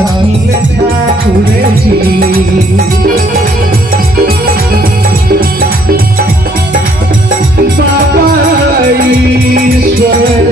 अखिल Thakur ji Baba Ishwar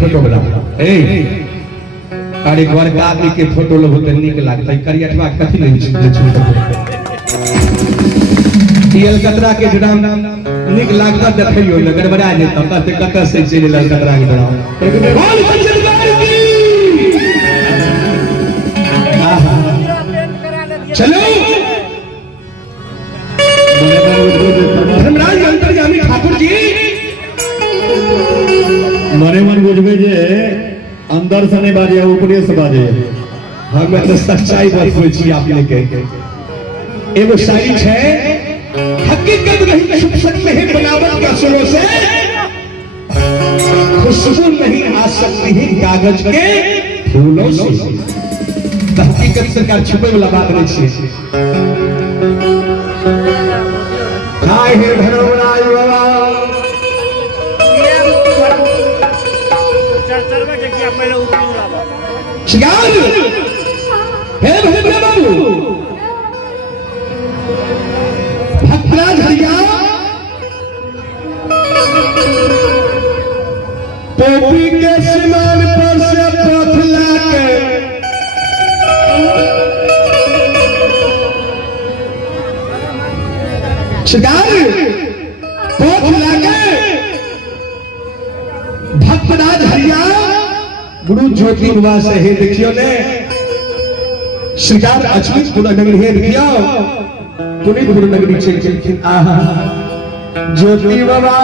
photograph अरे बड़का आदमी के फोटो लो तो निक लागत करियटवा कथि नहीं टीएल कतरा के ड्राम निक लागत देखियो न गड़बड़ा जेत कते कते से चले ल कतरा के ड्राम चलो धर्मराज अंतर्यामी ठाकुर जी मने मन बुझबे जे अंदर से नहीं बाजे ऊपरे से बाजे हमें तो सच्चाई बतबै छी आपने के एगो शायरी है हकीकत नहीं छुप सकते हैं बनावट के असरों से खुशबू नहीं आ सकती है कागज के फूलों से हकीकत से का छुपे वाला बात नहीं है हाय हे धर्मराज बाबा शिकार हे भद्र बाबू भक्तराज हरिया पोपी के सिमान पर से पथला के शिकार पथला के भक्तराज हरिया गुरु ज्योति निवास है देखियो ने श्रीकार अचलित गुरु नगरी है देखियो पुनीत गुरु नगरी चल आहा ज्योति बाबा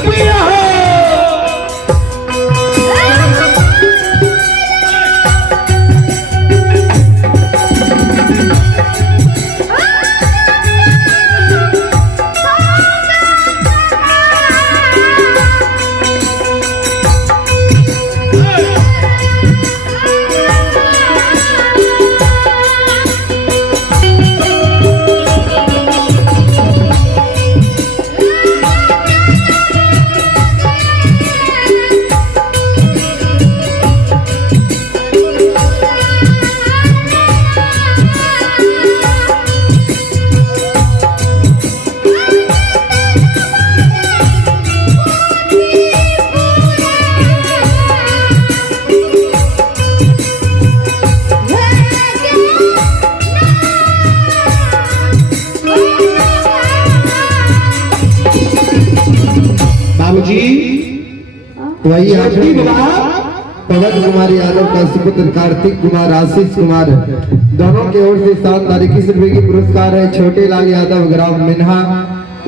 पिया हो बाबूजी वही लक्ष्मी आपने बाबा पवन कुमार यादव का सुपुत्र कार्तिक कुमार आशीष कुमार दोनों की ओर से 7 रुपए की पुरस्कार है। छोटे लाल यादव ग्राम मिन्हा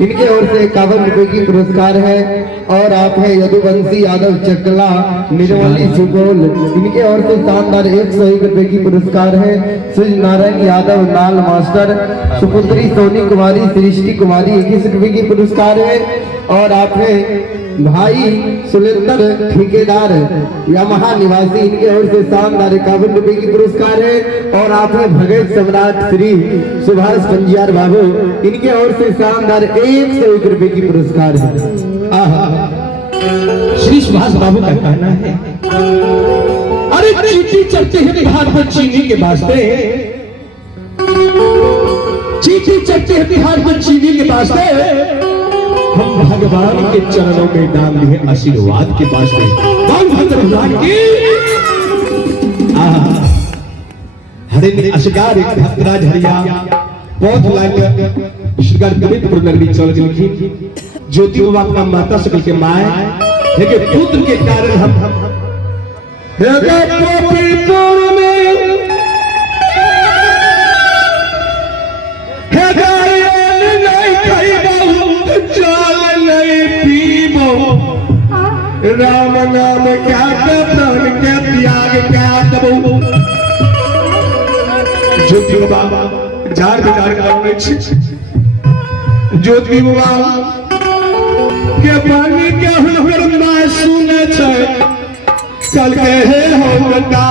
इनके ओर से 51 रुपए की पुरस्कार है। और आप है यदुवंशी यादव चकला निर्मली सुपौल इनके ओर से शानदार 101 रुपए की पुरस्कार है। सूर्य नारायण यादव नाल मास्टर सुपुत्री सोनी कुमारी सृष्टि कुमारी 21 रुपए की पुरस्कार है। और आप है भाई सुलेंदर ठेकेदार यामाहा निवासी इनके ओर से शानदार 51 रुपए की पुरस्कार है। और आप है भगत सम्राट श्री सुभाष पंजियार बाबू इनके ओर से शानदार 101 रुपए की पुरस्कार है। आहा श्री सुभाष बाबू का कहना है अरे चीटी चढ़ते हैं बिहार पर चीनी के वास्ते चीटी चढ़ते हैं बिहार पर चीनी के वास्ते हम भगवान के चरणों में डाल दिए आशीर्वाद के वास्ते भगवान की हरे अशगार एक भक्तराज हरिया बहुत लाइन शिकार कवितपुर नगरी चल गई ज्योति बाबा अपना माता सकल के माए है कि पुत्र के कारण हम कवितपुर में राम नाम क्या प्राण के त्याग क्या दबो ज्योति बाबा जार बिजार गावे छी ज्योति बाबा के पानी के हुनकर माय सुने छै कल कहे हो बेटा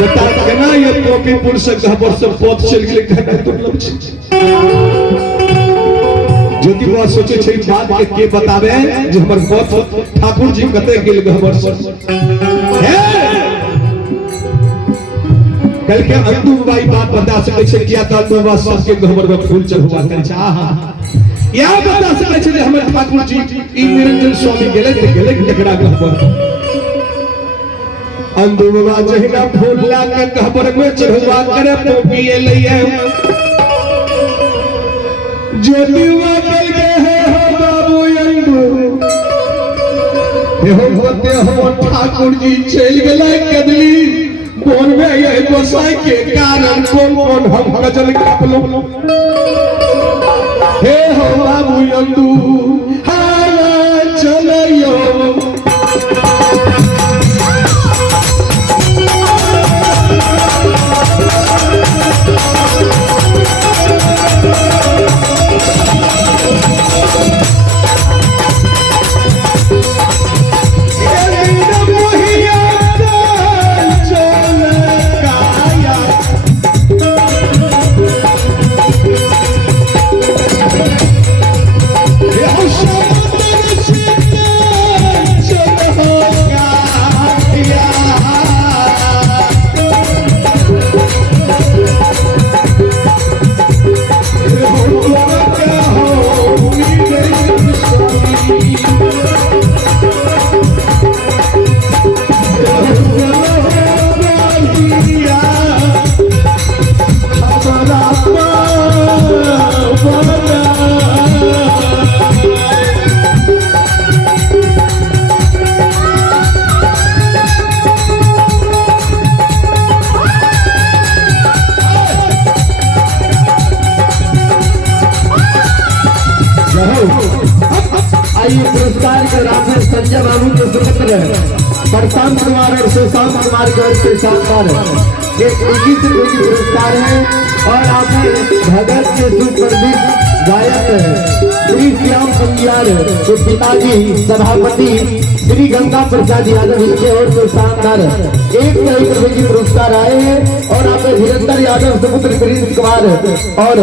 बेटा केना ये कवितपुर से घबर से पथ चल गेल घटा दुर्लभ छै ज्योति बाबा सोचे छै बात के बतावे जे हमर पथ ठाकुर जी कते गेल घबर से कल के अंतु बाई बात बता सकै छै किया त अंतु बाबा सबके घबर में फूल चढ़वा करै छै आहा या बता सकै छै जे हमर ठाकुर जी ई निरंजन स्वामी गेले त गेले केकरा घबर अंतु बाबा जहिना फूल ला के घबर में चढ़वा करे पोपी एलैया ज्योति बाबा के हो बाबू अंदु होते हो ठाकुर जी चल गेलै कदली कौन में ये गोसाई के कारण कौन कौन हम गजल गापलो हे हो बाबू अंदु हारा चलयो Yeah. आइए पुरस्कार के राशि संजय बाबू के सुपुत्र प्रशांत कुमार और सुशांत कुमार की ओर से शानदार ये 21 रुपए की पुरस्कार है। और आपने भगत के सुप्रसिद्ध गायक श्री श्याम पंगियार के पिताजी सभापति श्री गंगा प्रसाद यादव इनके ओर से शानदार 101 रुपए की पुरस्कार आए हैं। और आपने धीरेन्द्र यादव सुपुत्र प्रिंस कुमार और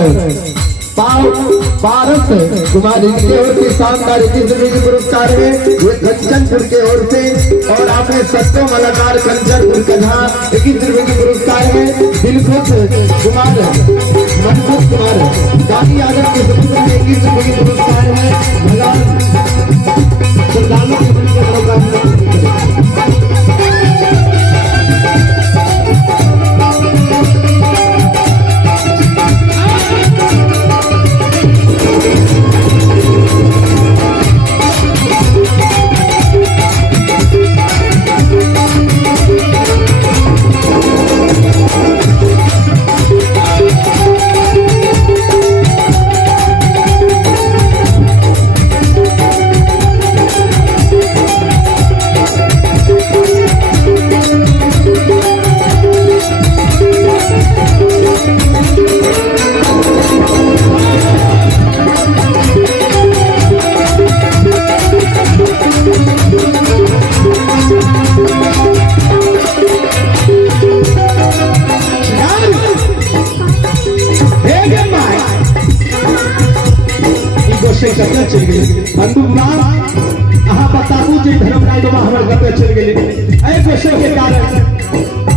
पारस कुमार इनके ओर से शानदार 21 रुपए की पुरस्कार है ये कंचनपुर के ओर से। और आपने सत्यो मलाकार कंचनपुर कन्हा 21 रुपए की पुरस्कार है। दिलखुश कुमार मनखुश कुमार काफी यादव के सुपुत्र में 21 रुपए की पुरस्कार है। भगवान श्रद्धालुओं के मन की मनोकामना चल गई बताबू जी धर्मराज हमारे गते चल गए विषय के कारण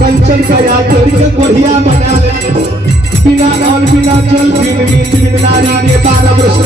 कंचन का याद बढ़िया बना बिना नल बिना जल बिन नारी के बारह वर्ष